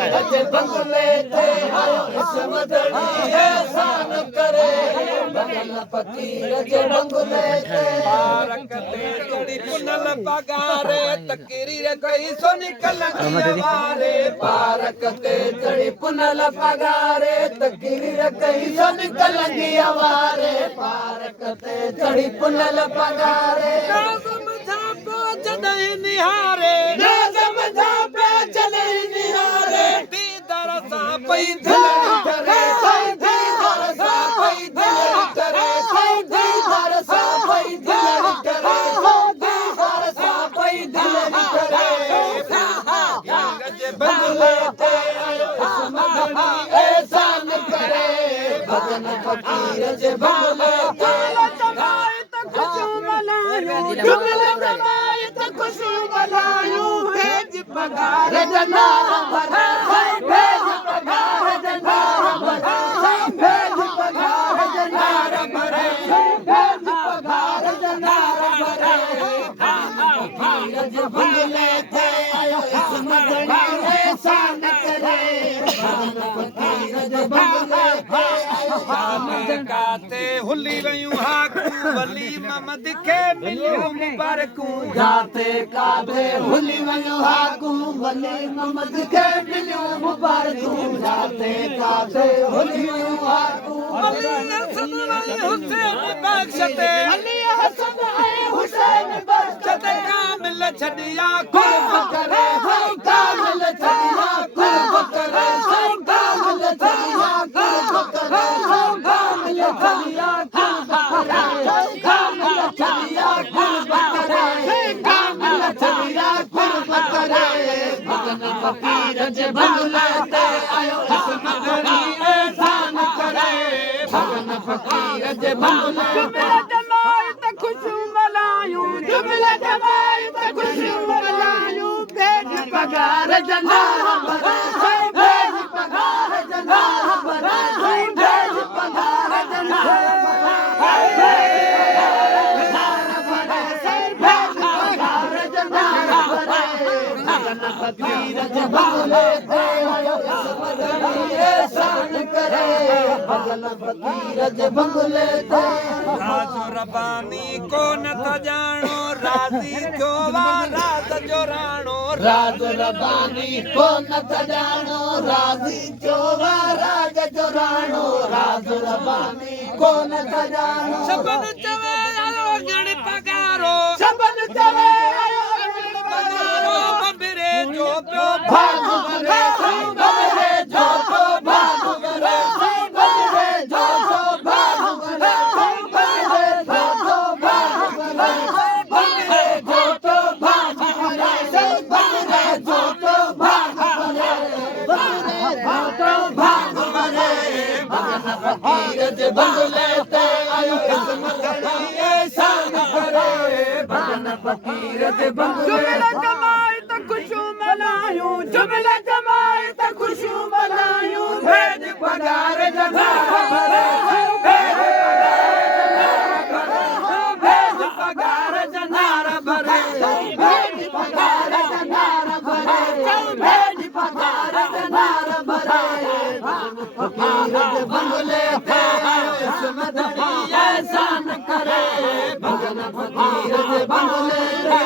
अजे बंगले ते आयो इसमदड़ी एहसान करे भगन फकीर जे बंगले ते पारक ते चढ़ी पुनल पगारे तकरीर कई सो निकल वारे पारक ते चढ़ी पुनल पगारे तकरीर कई सो निकल वारे पारक ते चढ़ी पुनल पगारे जॾहिं निहारे निहारे दीदार सां पई दिलड़ी करे दीदार सां पई दिलड़ी करे दीदार सां पई दिलड़ी करे दीदार सां पई दिलड़ी करे बंगले ते आयो इसमदड़ी एहसान करे भगन फकीर जे बंगले ते खुशी मनायूं भेज पगार जनार भरे भेज पगार जनार भरे भेज पगार जनार भरे भेज पगार जनार भरे फकीर जे बंगले ते आयो इसमदड़ी एहसान करे फकीर जे बंगले ते काते हुली वयूं हाकू वली ममद खे मिलियूं मुबारकूं जाते काबे हुली वयो हाकू वली मोहम्मद के मिलियो मुबारकू जाते काबे हुली वयो हाकू अली हसन हुसैन बख्शते अली हसन हुसैन बख्शते कामिल छड़िया कुर्ब करे कामिल छड़िया कुर्ब करे कामिल छड़िया कुर्ब करे कामिल छड़िया कुर्ब करे कामिल छड़िया कुर्ब करे कामिल छड़िया कुर्ब करे भगन फकीर जे बंगले ते आयो इसमदड़ी एहसान करे भगन फकीर जे बंगले ते जमात खुशू मनायूं जुमला जमात खुशी मनायूं भेज पगार जनार भरे भेज पगार जनार भरे भेज पगार जनार भरे भेज पगार जनार भरे भगन फकीर जे बंगले ते आयो इसमदड़ी एहसान करे भगन फकीर जे बंगले ते राजो रबानी को न त जानो राज़ी जो वा राज जो राणो राज रबानी को न जानो राज़ी जो वा राज जो राणो राज रबानी को न जानो सबन चवे आयो गण पगारो सबन चवे आयो अग्नि पगारो बंबरे जो पियो भाग भरे बंबरे जो तो भाग भरे बंबरे जो तो भाग भरे बंबरे जो तो भाग भरे बंबरे जो तो भाग भरे बंबरे जो तो भाग भरे बंबरे जो तो भाग भरे भगन फकीर जे बंगले ते आयो इसमदड़ी एहसान करे भगन फकीर जे बंगले जमात खुशू मनायूं जुमला जमात खुशी मनायूं भेज पगार जनार भरे भेज पगार जनार भरे भेज पगार जनार भरे भेज पगार जनार भरे फकीर जे बंगले ते आयो इसमदड़ी एहसान करे भगन फकीर जे बंगले ते